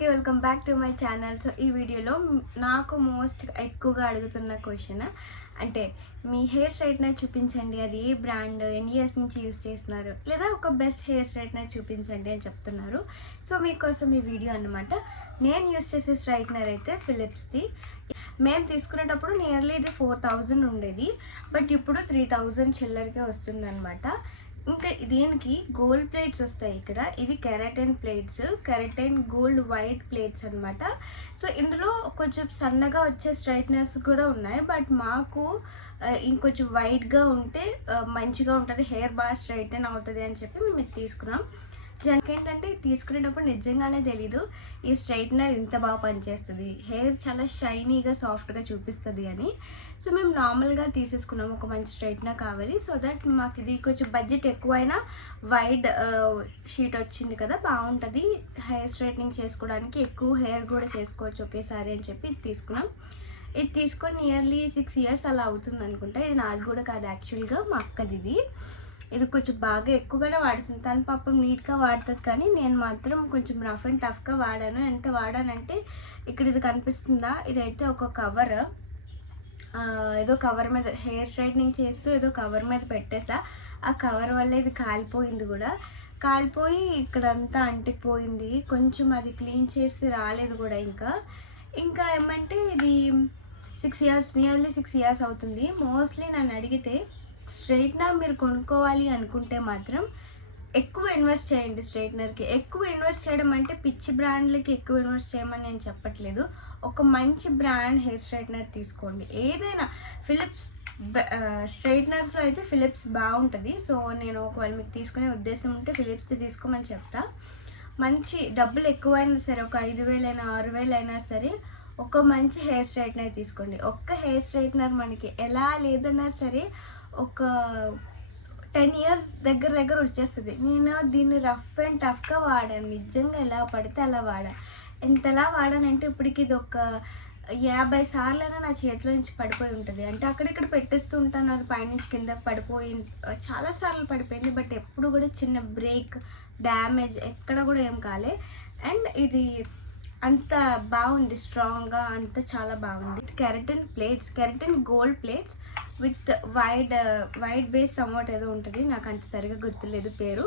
అందరికీ welcome back to my channel. So ఈ వీడియోలో నాకు మోస్ట్ ఎక్కువగా అడుగుతున్న క్వశ్చన్ అంటే మీ హెయిర్ స్ట్రైట్నర్ చూపించండి, అది ఏ బ్రాండ్, ఎన్ని ఇయర్స్ నుంచి యూస్ చేస్తున్నారు, లేదా ఒక బెస్ట్ హెయిర్ స్ట్రైట్నర్ చూపించండి అని చెప్తున్నారు. సో మీకోసం ఈ వీడియో అన్నమాట. నేను యూస్ చేసే స్ట్రైట్నర్ అయితే ఫిలిప్స్ది. మేము తీసుకునేటప్పుడు నియర్లీ ఇది 4000 ఉండేది, బట్ ఇప్పుడు 3000 చిల్లరకే వస్తుంది అనమాట. ఇంకా దీనికి గోల్డ్ ప్లేట్స్ వస్తాయి. ఇక్కడ ఇవి keratin plates, keratin gold white plates అనమాట. సో ఇందులో కొంచెం సన్నగా వచ్చే స్ట్రైట్నర్స్ కూడా ఉన్నాయి, బట్ మాకు ఇంకొంచెం వైట్గా ఉంటే మంచిగా ఉంటుంది, హెయిర్ బాగా స్ట్రైటన్ అవుతుంది అని చెప్పి మేము ఇది తీసుకున్నాం. జనకి ఏంటంటే తీసుకునేటప్పుడు నిజంగానే తెలీదు ఈ స్ట్రైట్నర్ ఇంత బాగా పనిచేస్తుంది, హెయిర్ చాలా షైనీగా సాఫ్ట్గా చూపిస్తుంది అని. సో మేము నార్మల్గా తీసేసుకున్నాము, ఒక మంచి స్ట్రైట్నర్ కావాలి. సో దట్ మాకు ఇది కొంచెం బడ్జెట్ ఎక్కువైనా వైడ్ షీట్ వచ్చింది కదా, బాగుంటుంది హెయిర్ స్ట్రైట్నింగ్ చేసుకోవడానికి, ఎక్కువ హెయిర్ కూడా చేసుకోవచ్చు ఒకేసారి అని చెప్పి ఇది తీసుకున్నాం. ఇది తీసుకొని నియర్లీ 6 years అలా అవుతుంది అనుకుంటా. ఇది నాది కూడా కాదు, యాక్చువల్గా మా అక్కది. ఇది కొంచెం బాగా ఎక్కువగానే వాడుతుంది, తను పాపం నీట్గా వాడుతుంది, కానీ నేను మాత్రం కొంచెం రఫ్ అండ్ టఫ్గా వాడాను. ఎంత వాడానంటే ఇక్కడ ఇది కనిపిస్తుందా, ఇదైతే ఒక కవర్, ఏదో కవర్ మీద హెయిర్ స్ట్రైట్నింగ్ చేస్తూ ఏదో కవర్ మీద పెట్టేసా. ఆ కవర్ వల్ల ఇది కాలిపోయింది కూడా, కాలిపోయి ఇక్కడంతా అంటిపోయింది. కొంచెం అది క్లీన్ చేసి రాలేదు కూడా. ఇంకా ఏమంటే ఇది 6 years, నియర్లీ 6 years అవుతుంది. మోస్ట్లీ నన్ను అడిగితే స్ట్రైట్నర్ మీరు కొనుక్కోవాలి అనుకుంటే మాత్రం ఎక్కువ ఇన్వెస్ట్ చేయండి స్ట్రైట్నర్కి. ఎక్కువ ఇన్వెస్ట్ చేయడం అంటే పిచ్చి బ్రాండ్లకి ఎక్కువ ఇన్వెస్ట్ చేయమని నేను చెప్పట్లేదు. ఒక మంచి బ్రాండ్ హెయిర్ స్ట్రైట్నర్ తీసుకోండి. ఏదైనా ఫిలిప్స్ స్ట్రైట్నర్స్లో అయితే ఫిలిప్స్ బాగుంటుంది. సో నేను ఒకవేళ మీకు తీసుకునే ఉద్దేశం ఉంటే ఫిలిప్స్ది తీసుకోమని చెప్తా. మంచి డబ్బులు ఎక్కువైనా సరే, ఒక 5000 అయినా 6000 అయినా సరే, ఒక మంచి హెయిర్ స్ట్రైట్నర్ తీసుకోండి. ఒక్క హెయిర్ స్ట్రైట్నర్ మనకి ఎలా లేదన్నా సరే ఒక 10 years దగ్గర వచ్చేస్తుంది. నేను దీన్ని రఫ్ అండ్ టఫ్గా వాడాను, నిజంగా ఎలా పడితే అలా వాడాను. ఎంతలా వాడానంటే ఇప్పటికి ఇది ఒక 50 సార్లైనా నా చేతిలో నుంచి పడిపోయి ఉంటుంది. అంటే అక్కడిక్కడ పెట్టేస్తూ ఉంటాను, అది పైనుంచి కిందకి పడిపోయి చాలాసార్లు పడిపోయింది, బట్ ఎప్పుడు కూడా చిన్న బ్రేక్, డ్యామేజ్ ఎక్కడ కూడా ఏం కాలే. అండ్ ఇది అంత బాగుంది, స్ట్రాంగ్గా అంత చాలా బాగుంది. Keratin plates, keratin gold plates with white base somewhat ఏదో ఉంటుంది, నాకు అంత సరిగా గుర్తులేదు పేరు.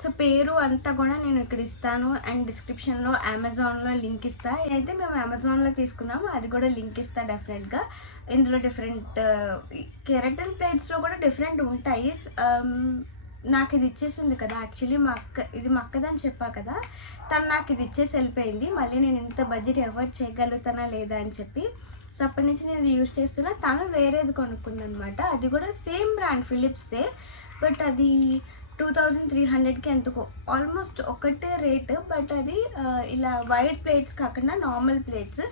సో పేరు అంతా కూడా నేను ఇక్కడ ఇస్తాను, అండ్ డిస్క్రిప్షన్లో అమెజాన్లో లింక్ ఇస్తా. అయితే మేము అమెజాన్లో తీసుకున్నాము, అది కూడా లింక్ ఇస్తా డెఫినెట్గా. ఇందులో డిఫరెంట్ కెరాటిన్ ప్లేట్స్లో కూడా డిఫరెంట్ ఉంటాయి. నాకు ఇది ఇచ్చేసింది కదా, యాక్చువల్లీ మా అక్కదని చెప్పా కదా, తను నాకు ఇది ఇచ్చేసి వెళ్ళిపోయింది. మళ్ళీ నేను ఇంత బడ్జెట్ ఎఫర్ట్ చేయగలుగుతానా లేదా అని చెప్పి, సో అప్పటి నుంచి నేను ఇది యూజ్ చేస్తున్నా. తను వేరేది కొనుక్కుందనమాట, అది కూడా సేమ్ బ్రాండ్ ఫిలిప్స్దే, బట్ అది 2300కి ఎంతకో, ఆల్మోస్ట్ ఒకటే రేట్. బట్ అది ఇలా వైట్ ప్లేట్స్ కాకుండా నార్మల్ ప్లేట్స్,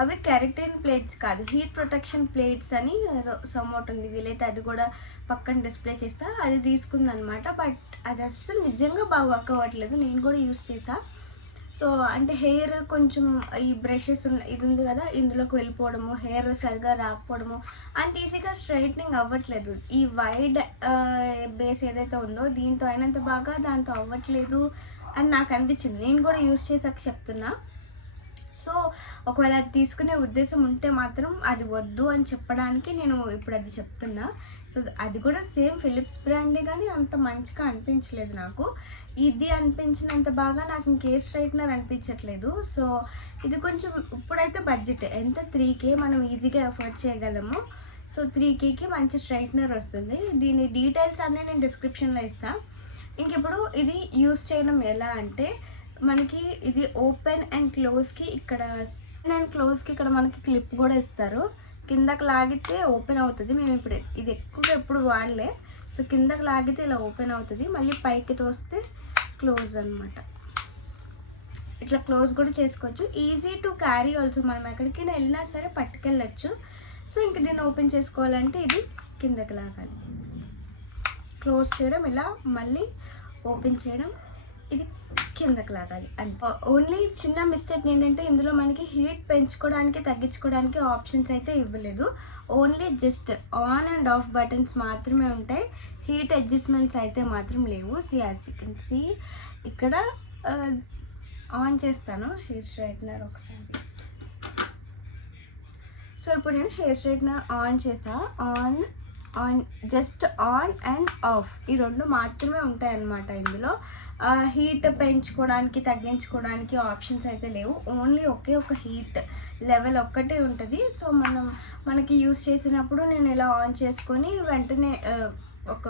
అవి కెరాటిన్ ప్లేట్స్ కాదు, హీట్ ప్రొటెక్షన్ ప్లేట్స్ అని సమ్వాట్ ఉంది. వీలైతే అది కూడా పక్కన డిస్ప్లే చేస్తా. అది తీసుకుందనమాట, బట్ అది అస్సలు నిజంగా బాగా వర్క్ అవ్వట్లేదు. నేను కూడా యూస్ చేసా. సో అంటే హెయిర్ కొంచెం ఈ బ్రషెస్ ఇది ఉంది కదా, ఇందులోకి వెళ్ళిపోవడము, హెయిర్ సరిగా రాకపోవడము, అంత ఈజీగా స్ట్రైట్నింగ్ అవ్వట్లేదు. ఈ వైడ్ బేస్ ఏదైతే ఉందో దీంతో అయినంత బాగా దాంతో అవ్వట్లేదు అని నాకు అనిపించింది. నేను కూడా యూస్ చేసాక చెప్తున్నా. సో ఒకవేళ అది తీసుకునే ఉద్దేశం ఉంటే మాత్రం అది వద్దు అని చెప్పడానికి నేను ఇప్పుడు అది చెప్తున్నా. సో అది కూడా సేమ్ ఫిలిప్స్ బ్రాండే, కానీ అంత మంచిగా అనిపించలేదు నాకు. ఇది అనిపించినంత బాగా నాకు ఇంకే స్ట్రైట్నర్ అనిపించట్లేదు. సో ఇది కొంచెం ఇప్పుడైతే బడ్జెట్ ఎంత 3K మనం ఈజీగా ఎఫర్ట్ చేయగలము. సో 3Kకి మంచి స్ట్రైట్నర్ వస్తుంది. దీని డీటెయిల్స్ అన్నీ నేను డిస్క్రిప్షన్లో ఇస్తాను. ఇంక ఇప్పుడు ఇది యూస్ చేయడం ఎలా అంటే, మనకి ఇది ఓపెన్ అండ్ క్లోజ్కి ఇక్కడ మనకి క్లిప్ కూడా ఇస్తారు. కిందకి లాగితే ఓపెన్ అవుతుంది. మేము ఇప్పుడు ఇది ఎక్కువగా ఎప్పుడు వాడలే. సో కిందకి లాగితే ఇలా ఓపెన్ అవుతుంది, మళ్ళీ పైకి తోస్తే క్లోజ్ అనమాట. ఇట్లా క్లోజ్ కూడా చేసుకోవచ్చు, ఈజీ టు క్యారీ ఆల్సో. మనం ఎక్కడికైనా వెళ్ళినా సరే పట్టుకెళ్ళచ్చు. సో ఇంక దీన్ని ఓపెన్ చేసుకోవాలంటే ఇది కిందకి లాగాలి, క్లోజ్ చేయడం ఇలా, మళ్ళీ ఓపెన్ చేయడం, ఇది కిందకి లాగాలి. అండ్ ఓన్లీ చిన్న మిస్టేక్ ఏంటంటే ఇందులో మనకి హీట్ పెంచుకోవడానికి తగ్గించుకోవడానికి ఆప్షన్స్ అయితే ఇవ్వలేదు. Only just on and of buttons మాత్రమే ఉంటాయి, హీట్ అడ్జస్ట్మెంట్స్ అయితే మాత్రం లేవు. యాజ్ యూ కెన్ సీ ఇక్కడ ఆన్ చేస్తాను హెయిర్ స్ట్రైట్నర్ ఒకసారి. సో ఇప్పుడు నేను హెయిర్ స్ట్రైట్నర్ ఆన్ చేసా. On just on and of ఈ రెండు మాత్రమే ఉంటాయన్నమాట. ఇందులో హీట్ పెంచుకోవడానికి తగ్గించుకోవడానికి ఆప్షన్స్ అయితే లేవు. ఓన్లీ ఒకే ఒక హీట్ లెవెల్ ఒక్కటే ఉంటుంది. సో మనకి యూస్ చేసినప్పుడు నేను ఇలా ఆన్ చేసుకొని వెంటనే ఒక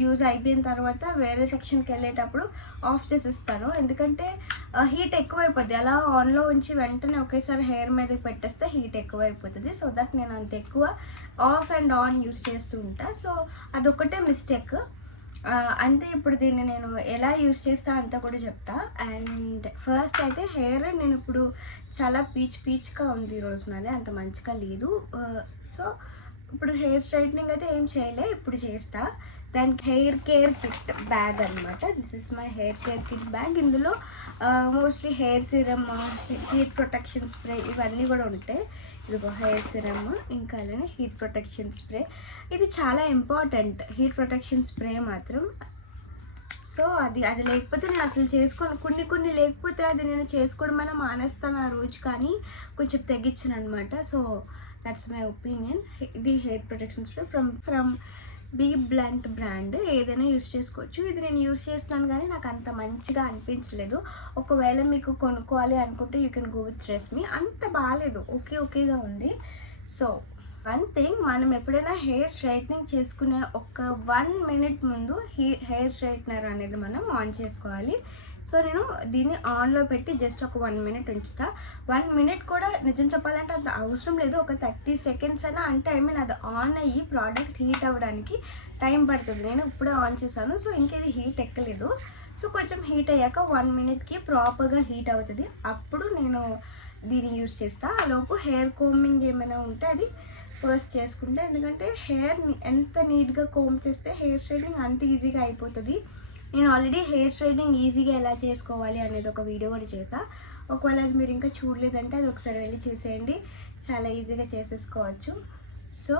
యూజ్ అయిపోయిన తర్వాత వేరే సెక్షన్కి వెళ్ళేటప్పుడు ఆఫ్ చేసిస్తాను. ఎందుకంటే హీట్ ఎక్కువైపోద్ది. అలా ఆన్లో ఉంచి వెంటనే ఒకేసారి హెయిర్ మీదకి పెట్టేస్తే హీట్ ఎక్కువైపోతుంది. సో దట్ నేను అంత ఎక్కువ ఆఫ్ అండ్ ఆన్ యూజ్ చేస్తూ ఉంటా. సో అదొక్కటే మిస్టేక్ అంతే. ఇప్పుడు దీన్ని నేను ఎలా యూజ్ చేస్తా అంతా కూడా చెప్తా. అండ్ ఫస్ట్ అయితే హెయిర్ నేను ఇప్పుడు చాలా పీచ్గా ఉంది ఈరోజు నాది, అంత మంచిగా లేదు. సో ఇప్పుడు హెయిర్ స్ట్రైట్నింగ్ అయితే ఏం చేయలే, ఇప్పుడు చేస్తా. దానికి హెయిర్ కేర్ కిట్ బ్యాగ్ అనమాట. This is my hair care kit bag. ఇందులో mostly hair serum, heat protection spray ఇవన్నీ కూడా ఉంటాయి. ఇదిగో హెయిర్ సిరమ్, ఇంకా అలానే హీట్ ప్రొటెక్షన్ స్ప్రే. ఇది చాలా ఇంపార్టెంట్, హీట్ ప్రొటెక్షన్ స్ప్రే మాత్రం. సో అది లేకపోతే నేను అసలు చేసుకోను. కొన్ని లేకపోతే అది నేను చేసుకోవడం మానేస్తాను ఆ రోజు, కానీ కొంచెం తగ్గించాను అనమాట. So that's my opinion. ఇది hair protection spray from B Blunt brand. ఏదైనా యూస్ చేసుకోవచ్చు. ఇది నేను యూస్ చేస్తాను కానీ నాకు అంత మంచిగా అనిపించలేదు. ఒకవేళ మీకు కొనుక్కోవాలి అనుకుంటే యూ కెన్ గో విత్ ట్రెస్మీ. అంత బాగాలేదు, ఓకేగా ఉంది. సో వన్ థింగ్, మనం ఎప్పుడైనా హెయిర్ స్ట్రైట్నింగ్ చేసుకునే ఒక 1 minute ముందు హెయిర్ స్ట్రైట్నర్ అనేది మనం ఆన్ చేసుకోవాలి. సో నేను దీన్ని ఆన్లో పెట్టి జస్ట్ ఒక 1 minute ఉంచుతా. 1 minute కూడా నిజం చెప్పాలంటే అంత అవసరం లేదు. ఒక 30 seconds అయినా, అంటే అది ఆన్ అయ్యి ప్రోడక్ట్ హీట్ అవ్వడానికి టైం పడుతుంది. నేను ఇప్పుడే ఆన్ చేశాను, సో ఇంకేది హీట్ ఎక్కలేదు. సో కొంచెం హీట్ అయ్యాక 1 minuteకి ప్రాపర్గా హీట్ అవుతుంది. అప్పుడు నేను దీన్ని యూస్ చేస్తా. లోపు హెయిర్ కోమింగ్ ఏమైనా ఉంటే అది ఫస్ట్ చేసుకుంటే, ఎందుకంటే హెయిర్ ఎంత నీట్గా కోమ్ చేస్తే హెయిర్ స్ట్రైట్నింగ్ అంత ఈజీగా అయిపోతుంది. నేను ఆల్రెడీ హెయిర్ స్ట్రైట్నింగ్ ఈజీగా ఎలా చేసుకోవాలి అనేది ఒక వీడియో కూడా చేసా. ఒకవేళ అది మీరు ఇంకా చూడలేదంటే అది ఒకసారి వెళ్ళి చేసేయండి, చాలా ఈజీగా చేసేసుకోవచ్చు. సో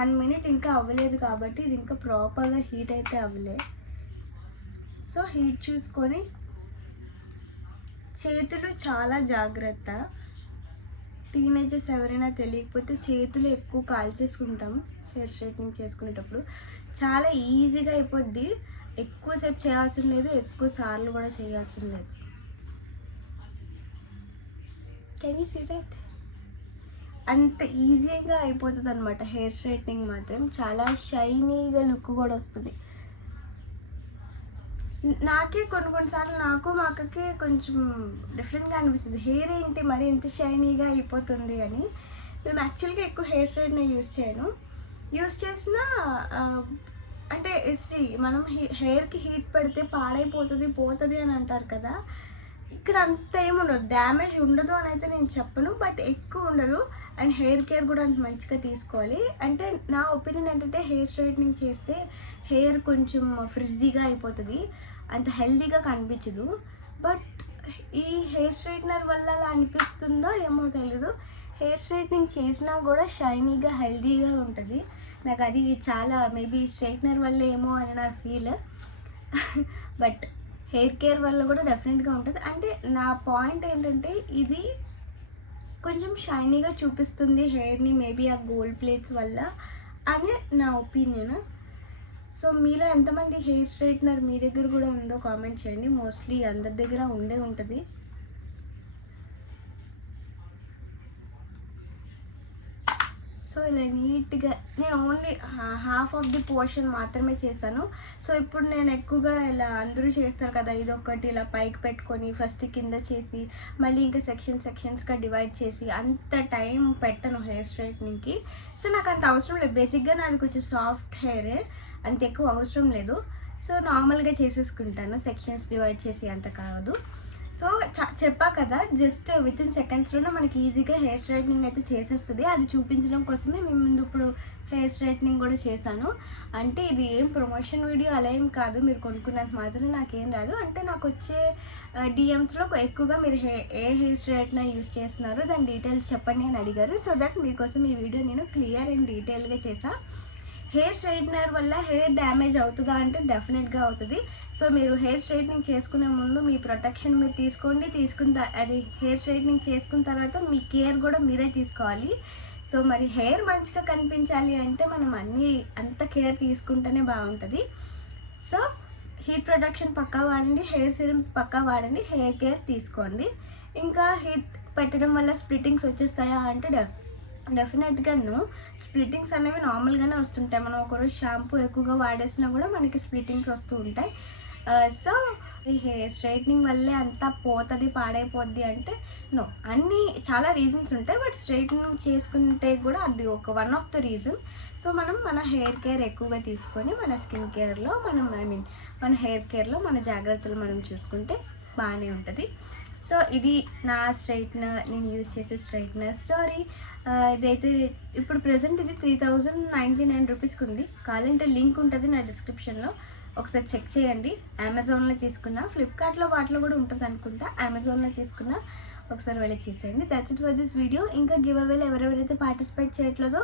1 minute ఇంకా అవ్వలేదు కాబట్టి ఇది ఇంకా ప్రాపర్గా హీట్ అయితే అవ్వలే. సో హీట్ చూసుకొని చేతులు చాలా జాగ్రత్త. టీనేజర్స్ ఎవరైనా తెలియకపోతే చేతులు ఎక్కువ కాల్చేసుకుంటాం హెయిర్ స్ట్రైట్నింగ్ చేసుకునేటప్పుడు. చాలా ఈజీగా అయిపోద్ది, ఎక్కువసేపు చేయాల్సిన లేదు, ఎక్కువ సార్లు కూడా చేయాల్సిన లేదు. Can you see that? అంత ఈజీగా అయిపోతుంది అనమాట హెయిర్ స్ట్రైట్నింగ్ మాత్రం. చాలా షైనీగా లుక్ కూడా వస్తుంది. నాకే కొన్నిసార్లు నాకు మా అక్కకి కొంచెం డిఫరెంట్గా అనిపిస్తుంది, హెయిర్ ఏంటి మరి ఇంత షైనీగా అయిపోతుంది అని. నేను యాక్చువల్గా ఎక్కువ హెయిర్ స్ట్రైట్నర్ యూస్ చేసినా అంటే మనం హెయిర్కి హీట్ పెడితే పోతుంది అని అంటారు కదా. ఇక్కడ అంత ఏముండదు, డ్యామేజ్ ఉండదు అని అయితే నేను చెప్పను, బట్ ఎక్కువ ఉండదు. అండ్ హెయిర్ కేర్ కూడా అంత మంచిగా తీసుకోవాలి. అంటే నా ఒపీనియన్ ఏంటంటే హెయిర్ స్ట్రైట్నింగ్ చేస్తే హెయిర్ కొంచెం ఫ్రిజ్జీగా అయిపోతుంది, అంత హెల్తీగా కనిపించదు. బట్ ఈ హెయిర్ స్ట్రైట్నర్ వల్ల అలా అనిపిస్తుందో ఏమో తెలీదు, హెయిర్ స్ట్రైట్నింగ్ చేసినా కూడా షైనీగా హెల్తీగా ఉంటుంది. నాకు అది చాలా మేబీ స్ట్రైట్నర్ వల్ల ఏమో అని నా ఫీల్. బట్ హెయిర్ కేర్ వల్ల కూడా డెఫినెట్గా ఉంటుంది. అంటే నా పాయింట్ ఏంటంటే ఇది కొంచెం షైనీగా చూపిస్తుంది హెయిర్ని, మేబీ ఆ గోల్డ్ ప్లేట్స్ వల్ల అని నా ఒపీనియన్. సో మీలో ఎంతమంది హెయిర్ స్ట్రైట్నర్ మీ దగ్గర కూడా ఉందో కామెంట్ చేయండి. మోస్ట్లీ అందరి దగ్గర ఉండే ఉంటుంది. సో ఇలా నీట్గా నేను only half of the portion మాత్రమే చేశాను. సో ఇప్పుడు నేను ఎక్కువగా ఇలా అందరూ చేస్తారు కదా, ఇదొకటి ఇలా పైకి పెట్టుకొని ఫస్ట్ కింద చేసి మళ్ళీ ఇంకా సెక్షన్స్గా డివైడ్ చేసి అంత టైం పెట్టను హెయిర్ స్ట్రైట్నింగ్కి. సో నాకు అంత అవసరం లేదు. బేసిక్గా నాది కొంచెం సాఫ్ట్ హెయిరే, అంత ఎక్కువ అవసరం లేదు. సో నార్మల్గా చేసేసుకుంటాను, సెక్షన్స్ డివైడ్ చేసి అంత కాదు. సో చెప్పా కదా, జస్ట్ వితిన్ సెకండ్స్లోనే మనకి ఈజీగా హెయిర్ స్ట్రైట్నింగ్ అయితే చేసేస్తుంది. అది చూపించడం కోసమే మేము ముందు ఇప్పుడు హెయిర్ స్ట్రైట్నింగ్ కూడా చేశాను. అంటే ఇది ఏం ప్రమోషన్ వీడియో అలా ఏం కాదు, మీరు కొనుక్కున్నంత మాత్రం నాకేం రాదు. అంటే నాకు వచ్చే డిఎమ్స్లో ఎక్కువగా మీరు ఏ హెయిర్ స్ట్రైట్నర్ యూస్ చేస్తున్నారు దాని డీటెయిల్స్ చెప్పండి అని అడిగారు. సో దట్ మీకోసం ఈ వీడియో నేను క్లియర్ అండ్ డీటెయిల్గా చేసా. హెయిర్ స్ట్రైట్నర్ వల్ల హెయిర్ డ్యామేజ్ అవుతుందా అంటే డెఫినెట్గా అవుతుంది. సో మీరు హెయిర్ స్ట్రైట్నింగ్ చేసుకునే ముందు మీ ప్రొటెక్షన్ మీరు తీసుకోండి. అది హెయిర్ స్ట్రైట్నింగ్ చేసుకున్న తర్వాత మీ కేర్ కూడా మీరే తీసుకోవాలి. సో మరి హెయిర్ మంచిగా కనిపించాలి అంటే మనం అంత కేర్ తీసుకుంటేనే బాగుంటుంది. సో హీట్ ప్రొటెక్షన్ పక్కా వాడండి, హెయిర్ సిరమ్స్ పక్కా వాడండి, హెయిర్ కేర్ తీసుకోండి. ఇంకా హీట్ పెట్టడం వల్ల స్ప్లిట్టింగ్స్ వచ్చేస్తాయా అంటే డెఫినెట్గా స్ప్లిట్టింగ్స్ అనేవి నార్మల్గానే వస్తుంటాయి. మనం ఒకరోజు షాంపూ ఎక్కువగా వాడేసినా కూడా మనకి స్ప్లిట్టింగ్స్ వస్తూ ఉంటాయి. సో ఈ హెయిర్ స్ట్రైట్నింగ్ వల్లే అంతా పోతుంది, పాడైపోద్ది అంటే చాలా రీజన్స్ ఉంటాయి. బట్ స్ట్రైట్నింగ్ చేసుకుంటే కూడా అది ఒక one of the reason. So మనం మన హెయిర్ కేర్ ఎక్కువగా తీసుకొని మన స్కిన్ కేర్లో మన హెయిర్ కేర్లో మన జాగ్రత్తలు మనం చూసుకుంటే బాగానే ఉంటుంది. సో ఇది నా స్ట్రైట్నర్, నేను యూజ్ చేసే స్ట్రైట్నర్ స్టోరీ. ఇదైతే ఇప్పుడు ప్రజెంట్ ఇది 3099 రూపీస్కి ఉంది. కావాలంటే లింక్ ఉంటుంది నా డిస్క్రిప్షన్లో, ఒకసారి చెక్ చేయండి. అమెజాన్లో తీసుకున్నా, ఫ్లిప్కార్ట్లో వాటిలో కూడా ఉంటుంది అనుకుంటా. అమెజాన్లో తీసుకున్నా, ఒకసారి వెళ్ళి చేసేయండి. That's it for this video. ఇంకా గివ్ అవేలో ఎవరెవరైతే పార్టిసిపేట్ చేయట్లేదో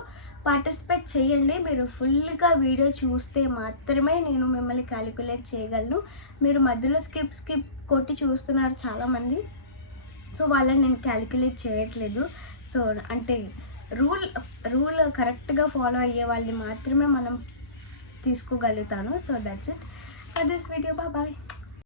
పార్టిసిపేట్ చేయండి. మీరు ఫుల్గా వీడియో చూస్తే మాత్రమే నేను మిమ్మల్ని క్యాలిక్యులేట్ చేయగలను. మీరు మధ్యలో స్కిప్ కొట్టి చూస్తున్నారు చాలామంది. సో వాళ్ళని నేను క్యాలిక్యులేట్ చేయట్లేదు. సో అంటే రూల్ కరెక్ట్గా ఫాలో అయ్యే వాళ్ళని మాత్రమే మనం తీసుకోగలుగుతాను. So that's it for this video. Bye.